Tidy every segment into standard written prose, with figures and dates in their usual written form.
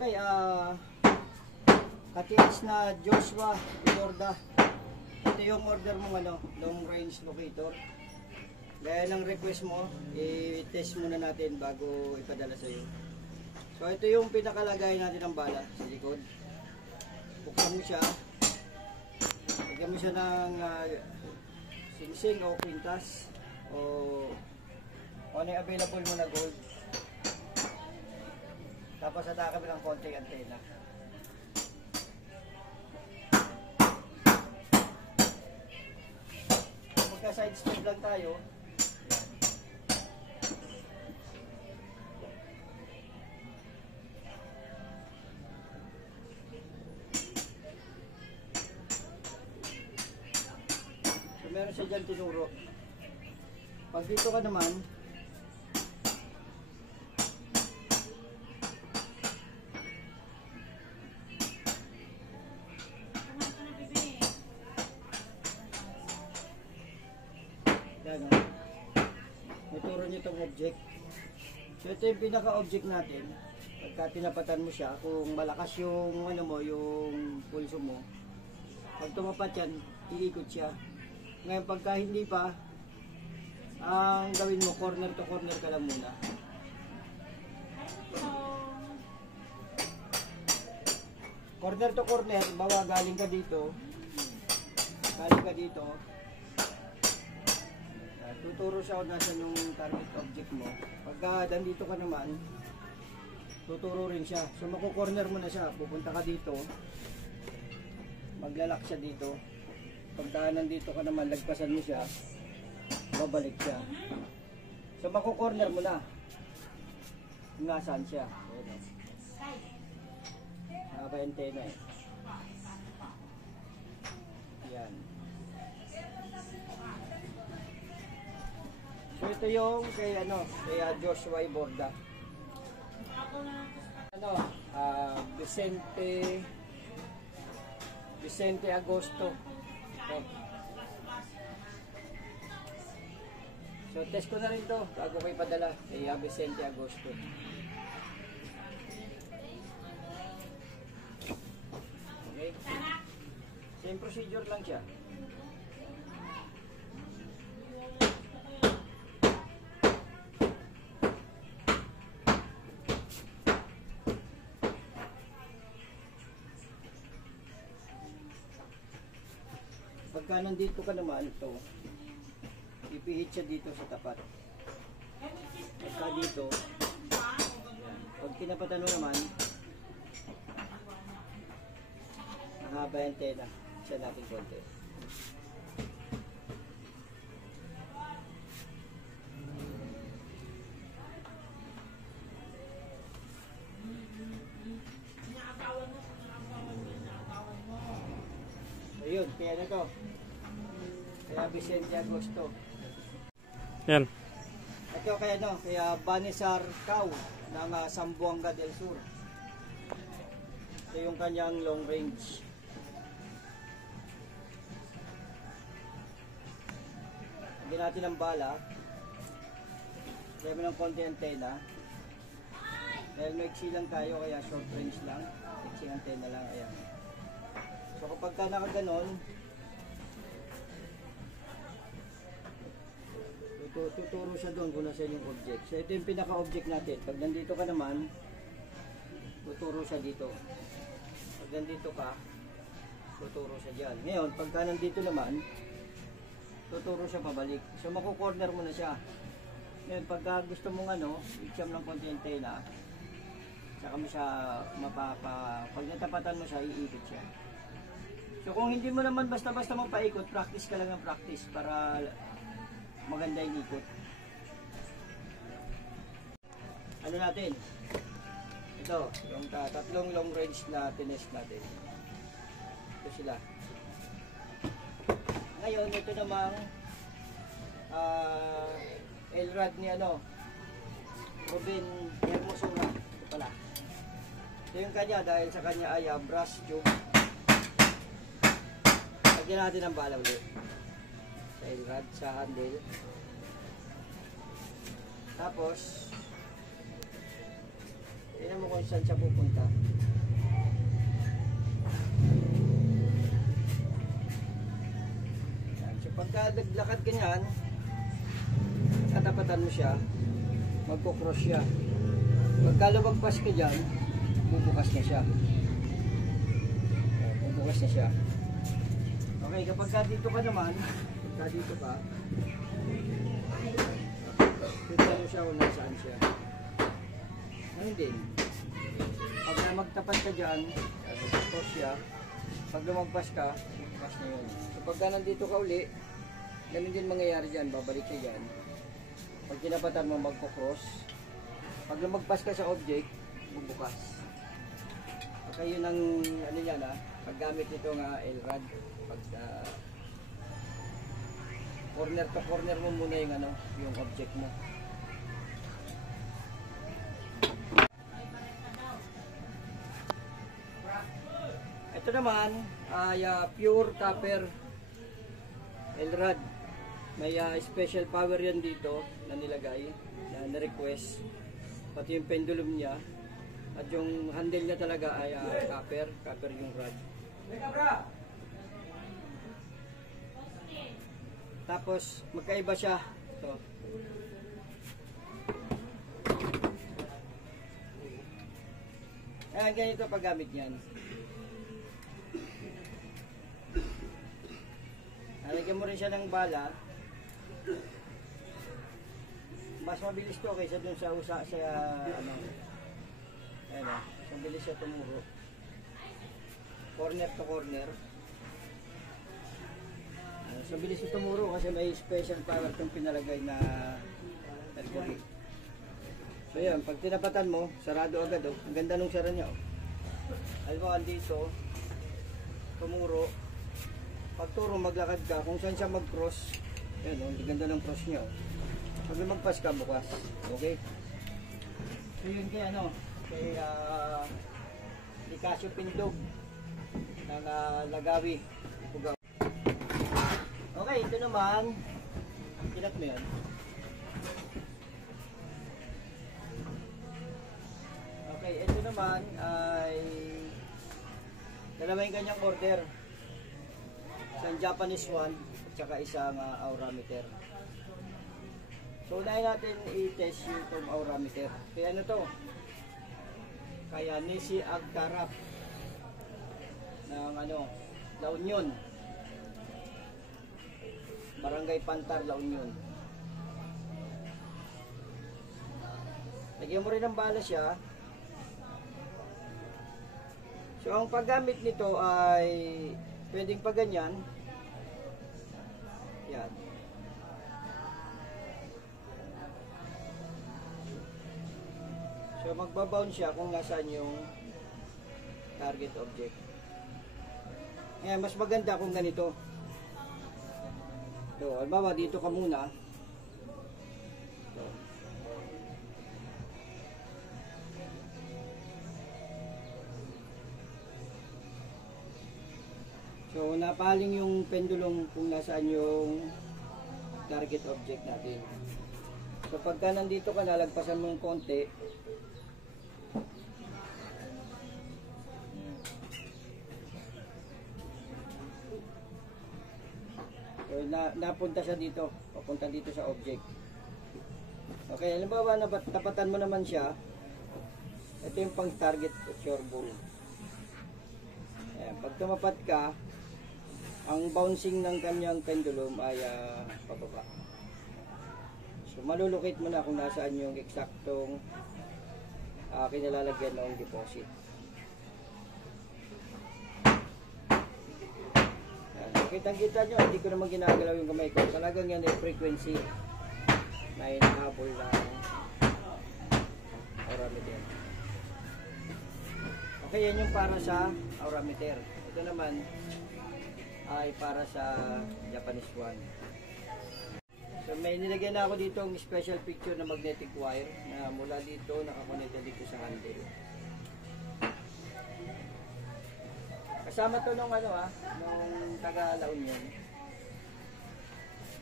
Okay, katiis na Joshua Iborda. Ito yung order mo long range locator. Gaya ng request mo, i-test muna natin bago ipadala sa iyo. So ito yung pinakalagay natin ng bala sa likod. Buksan mo siya. Lagyan mo siya ng singsing o kwintas o ano yung available mo na gold. Tapos atake mo ng konting antena. Magka side step lang tayo. So meron siya dyan tinuro. Pag dito ka naman, yan o, ituro nyo itong object. So ito yung pinaka-object natin. Pagka tinapatan mo siya, kung malakas yung yung pulso mo, pag tumapat yan, iikot siya. Ngayon pagka hindi pa, ang gawin mo, corner to corner ka lang muna. Corner to corner, bawa galing ka dito, tuturo siya kung nasa yung target object mo. Pagka nandito ka naman, tuturo rin siya. So makukorner mo na siya, pupunta ka dito, maglalak siya dito. Pagka nandito ka naman, lagpasan mo siya, babalik siya. So makukorner mo na kung nasaan siya. Nakaka-antena eh. Yan. So ito yung kay Joshua Iborda. Vicente Agosto. So test ko na rin to bago ko ipadala kay Vicente Agosto. Okay. Same procedure lang siya. Pagka nandito ka naman, ito ipihit siya dito sa tapat. Pagka dito, yan. Pag kinapatan mo naman, mahaba yung antena. Siya natin konti. Ayun, kaya na to. Kaya Vicente Agosto. Yan. Ito kaya Banisar Cow ng Zamboanga del Sur. Ito yung kanyang long range. Hindi natin ang bala. Kaya mo ng konti antena. Dahil maiksi lang tayo, kaya short range lang. Maiksi antena lang, ayan. So kapag ka nakaganon, tuturo siya doon kung nasa yung object. So ito yung pinaka-object natin. Pag nandito ka naman, tuturo siya dito. Pag nandito ka, tuturo siya dyan. Ngayon, pagka nandito naman, tuturo siya pabalik. So makukorner mo na siya. Ngayon, pagka gusto mong i-cham ng konti antena, saka mo siya pag natapatan mo siya, iikot siya. So kung hindi mo naman basta-basta mo paikot, practice ka lang ng practice para maganda yung ikot. Ano natin? Ito, yung tatlong long range na tinest natin. Ito sila. Ngayon, ito namang Elrad ni Ruben Hermosura. Ito pala. Ito yung kanya, dahil sa kanya ay brass tube. Lagyan natin ang bala ulit. Sa Elrad, sa handle. Tapos, tingnan mo kung saan siya pupunta. Yan. So pagka naglakad ka niyan, katapatan mo siya, magkukross siya. Pagka lumagpas ka dyan, bubukas na siya. Bubukas na siya. Okay, kapag dito ka naman, pagka dito ka, kita mo siya kung nasaan siya. Ngayon din, pag magtapat ka dyan, cross siya, pag lumagpas ka, bubukas na yun. So pagka nandito ka uli, ganun din mangyayari dyan, babalik siya dyan. Pag tinapatan mo, magkukross. Pag lumagpas ka sa object, bubukas. Okay, yun ang ano yan ha, paggamit nito nga LRAD. Pag corner to corner mo muna yung ano, yung object mo. Ito naman ay pure copper LRAD. May special power yan dito na nilagay, na request. Pati yung pendulum niya at yung handle niya talaga ay copper yung rod. Tapos magkaiba siya. Ito. Ayan, ganito paggamit niyan. Nalagyan mo rin siya ng bala. Mas mabilis to kaysa dun sa ano. Ayan o, mabilis siya tumuro. Corner to corner. So mabilis siya tumuro kasi may special power itong pinalagay na mercury. So yan, pag tinapatan mo, sarado agad o. Ang ganda nung sara niya o. Alam mo, andito, tumuro. Pag turo, maglakad ka, kung saan siya mag-cross, yan o, ang ganda ng cross niya o. Pag magpas ka, bukas. Okay? So yun kay ano, kay Licasio Pindog ng Lagawi. Okay, ito naman, kinat mo yun. Okay, ito naman ay dalawa yung kanyang order. Isang Japanese one at saka isang aurameter. So, unahin natin i-test yung aurameter. Kaya ano to? Kaya Nisi Agtarap ng ano, La Union. Barangay Pantar, La Union. Lagyan mo rin ng bala siya. So, ang paggamit nito ay pwedeng pa ganyan. Yan. So magbabound siya kung nasaan yung target object. Ngayon, mas maganda kung ganito. So, halimbawa dito ka muna. So napaling yung pendulum kung nasaan yung target object natin. So pagka nandito ka, nalagpasan mo ng konti. So napunta siya dito, papunta dito sa object. Okay, halimbawa napatan mo naman siya. Ito yung pang target your goal. Ayan, pag tumapat ka, ang bouncing ng kanyang pendulum ay pababa. So malulukit mo na kung nasaan yung eksaktong kinalalagyan ng deposit. Kitang-kita nyo, hindi ko naman ginagalaw yung kamay ko. Talagang yan yung frequency na hinahabol ng aurameter. Okay, yan yung para sa aurameter. Ito naman ay para sa Japanese one. So may nilagyan na ako dito ang special picture na magnetic wire na mula dito nakakonekta dito sa handle. Kasama to nung ano nung taga La Union.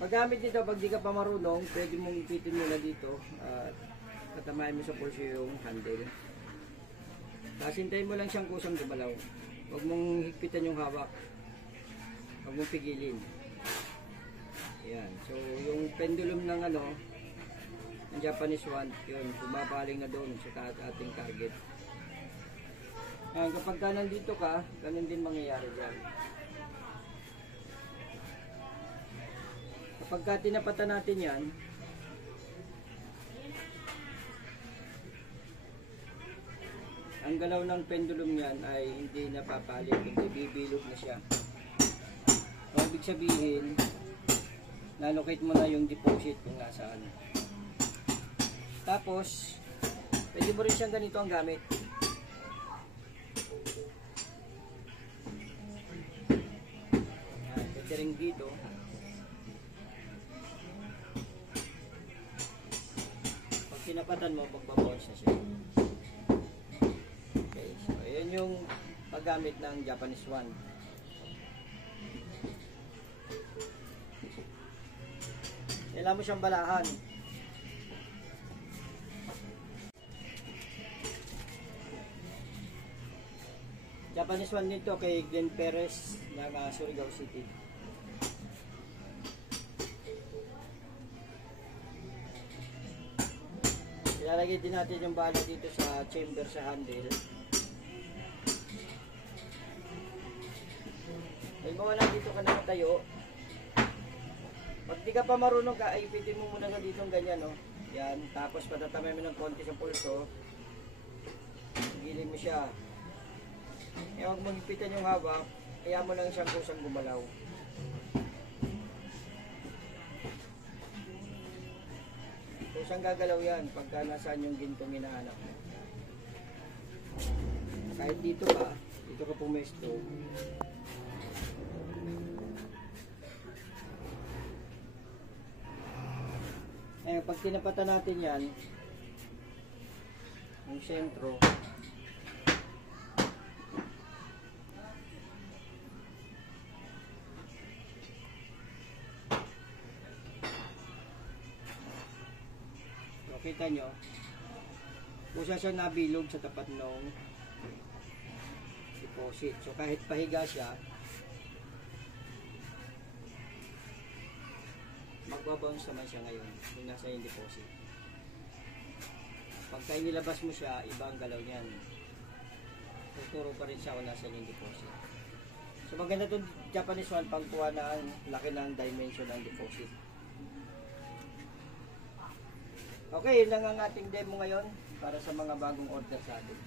Paggamit nito, pag di ka pa marunong, pwede mong ipitin muna dito at katamahin mo sa pulso yung handle. Tapos hintayin mo lang siyang kusang gumalaw. Huwag mong higpitan yung hawak. Huwag mong pigilin. Ayan. So, yung pendulum ng ng Japanese wand, yun, bumabaling na doon sa ating target. Ayan, kapag ka nandito ka, ganun din mangyayari dyan. Kapag ka tinapatan natin yan, ang galaw ng pendulum yan ay hindi napapalik, hindi bibilog na siya. So, ibig sabihin, nalocate mo na yung deposit kung nasaan. Tapos, pwede mo rin siyang ganito ang gamit. Yan, pwede rin dito. Pag tinapatan mo, magbabawas na siya. Okay, so ayan yung paggamit ng Japanese wand. Kailangan mo siyang balahan. Japanese wand nito kay Glenn Perez ng Surigao City. Ilalagay din natin yung bala dito sa chamber sa handle. Ay mo na dito ka nakatayo. Pag di ka pa marunong ka, ay ipitin mo muna ka dito ng ganyan, no? Yan, tapos patatamay mo ng konti sa pulso. Gilin mo siya. Eh, huwag mong ipitan yung hawak, kaya mo lang siyang kusang gumalaw. Kusang gagalaw yan pagka nasaan yung gintong hinahanap mo. Kahit dito ka pumesto. Eh, pag tinapatan natin yan, yung sentro, so, kita nyo, kusa siya nabilog sa tapat ng deposit. So, kahit pahiga siya, magbabounce naman siya ngayon yung nasa yung deposit. Pagka inilabas mo siya, iba ang galaw niyan. Tuturo pa rin siya kung nasa yung deposit. So maganda itong Japanese wand pagkuha ng laki ng dimension ng deposit. Okay, yun lang ang ating demo ngayon para sa mga bagong order sa atin.